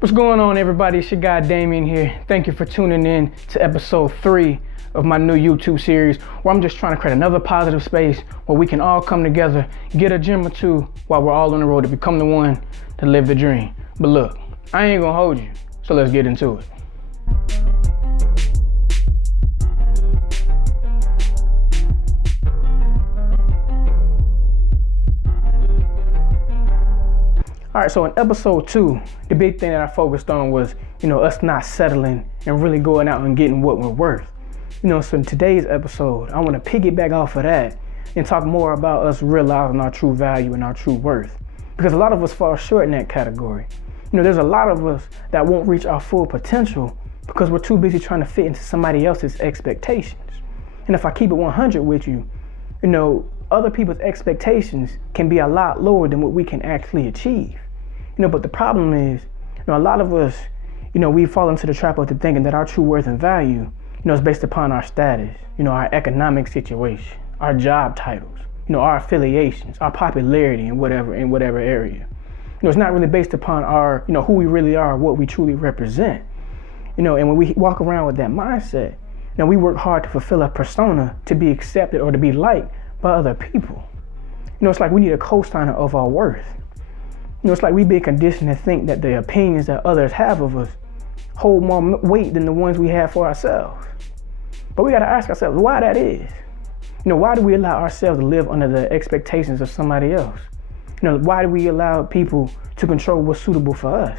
What's going on, everybody? It's your guy Damian here. Thank you for tuning in to episode 3 of my new YouTube series, where I'm just trying to create another positive space where we can all come together, get a gym or two while we're all on the road to become the one to live the dream. But look, I ain't gonna hold you, so let's get into it. All right, so in episode 2, the big thing that I focused on was, us not settling and really going out and getting what we're worth. So in today's episode, I want to piggyback off of that and talk more about us realizing our true value and our true worth. Because a lot of us fall short in that category. There's a lot of us that won't reach our full potential because we're too busy trying to fit into somebody else's expectations. And if I keep it 100 with you, other people's expectations can be a lot lower than what we can actually achieve. But the problem is, a lot of us, we fall into the trap of thinking that our true worth and value, is based upon our status, our economic situation, our job titles, our affiliations, our popularity in whatever area. It's not really based upon our, who we really are, what we truly represent. And when we walk around with that mindset, we work hard to fulfill a persona to be accepted or to be liked by other people. It's like we need a co-signer of our worth. It's like we've been conditioned to think that the opinions that others have of us hold more weight than the ones we have for ourselves. But we gotta ask ourselves why that is. Why do we allow ourselves to live under the expectations of somebody else? Why do we allow people to control what's suitable for us?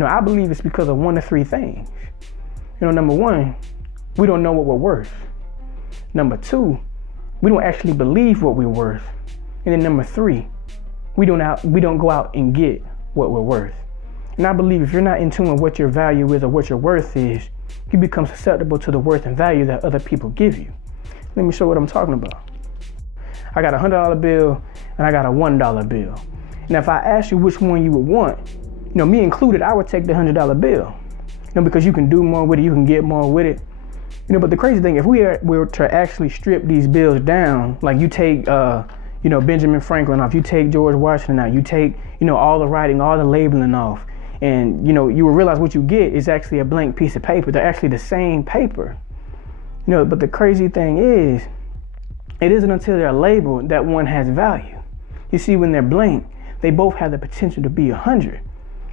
I believe it's because of one of three things. Number one, we don't know what we're worth. Number two, we don't actually believe what we're worth. And then number three, we don't go out and get what we're worth. And I believe if you're not in tune with what your value is or what your worth is, you become susceptible to the worth and value that other people give you. Let me show what I'm talking about. I got a $100 bill and I got a $1 bill. And if I ask you which one you would want, me included, I would take the $100 bill. Because you can do more with it, you can get more with it. But the crazy thing, if we were to actually strip these bills down, like you take, Benjamin Franklin off, you take George Washington out, you take, all the writing, all the labeling off, and, you will realize what you get is actually a blank piece of paper. They're actually the same paper. But the crazy thing is, it isn't until they're labeled that one has value. You see, when they're blank, they both have the potential to be 100,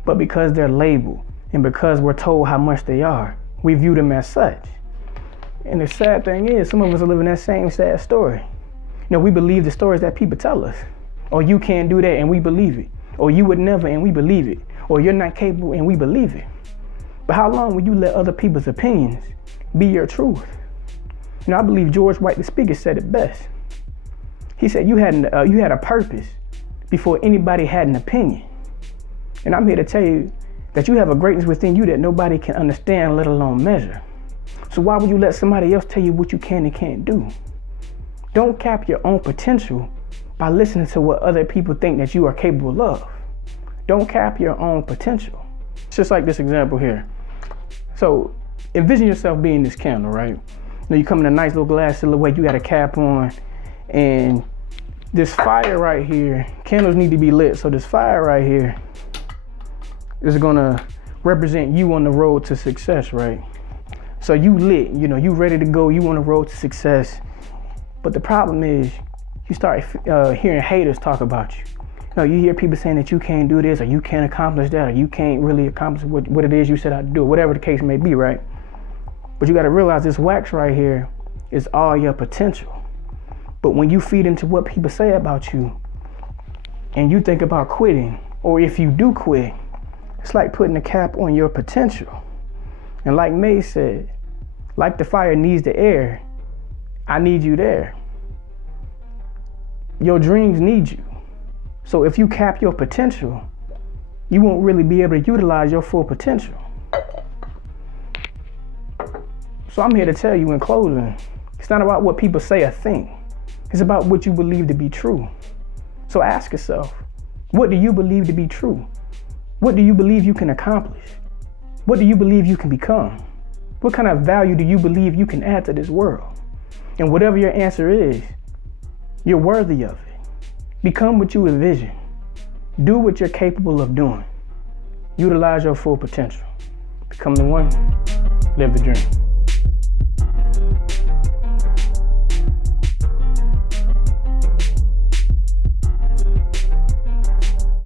but because they're labeled and because we're told how much they are, we view them as such. And the sad thing is, some of us are living that same sad story. We believe the stories that people tell us. Or you can't do that and we believe it. Or you would never and we believe it. Or you're not capable and we believe it. But how long will you let other people's opinions be your truth? I believe George White, the speaker, said it best. He said you had a purpose before anybody had an opinion. And I'm here to tell you that you have a greatness within you that nobody can understand, let alone measure. So why would you let somebody else tell you what you can and can't do? Don't cap your own potential by listening to what other people think that you are capable of. Don't cap your own potential. It's just like this example here. So envision yourself being this candle, right? You come in a nice little glass silhouette, you got a cap on, and this fire right here, candles need to be lit. So this fire right here is gonna represent you on the road to success, right? So you lit, you ready to go, you on the road to success. But the problem is, you start hearing haters talk about you. You hear people saying that you can't do this, or you can't accomplish that, or you can't really accomplish what it is you set out to do, whatever the case may be, right? But you gotta realize this wax right here is all your potential. But when you feed into what people say about you, and you think about quitting, or if you do quit, it's like putting a cap on your potential. And like May said, like the fire needs the air, I need you there. Your dreams need you. So if you cap your potential, you won't really be able to utilize your full potential. So I'm here to tell you in closing, it's not about what people say or think. It's about what you believe to be true. So ask yourself, what do you believe to be true? What do you believe you can accomplish? What do you believe you can become? What kind of value do you believe you can add to this world? And whatever your answer is, you're worthy of it. Become what you envision. Do what you're capable of doing. Utilize your full potential. Become the one, live the dream.